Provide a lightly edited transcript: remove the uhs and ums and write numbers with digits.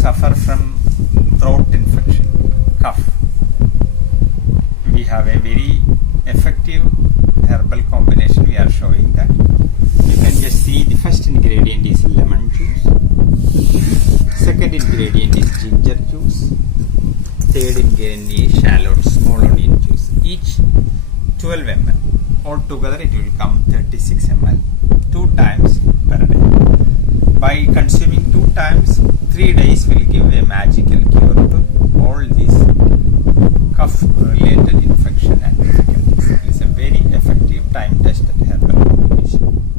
suffer from throat infection, cough, we have a very effective herbal combination. We are showing that. You can just see the first ingredient is lemon juice, second ingredient is ginger juice, third ingredient is shallots, small onion juice, each 12 ml. Altogether it will come 36 ml 2 times per day. By consuming 2 times, 3 days will give a magical cure to all these cough related infection and difficulties. It is a very effective time tested herbal combination.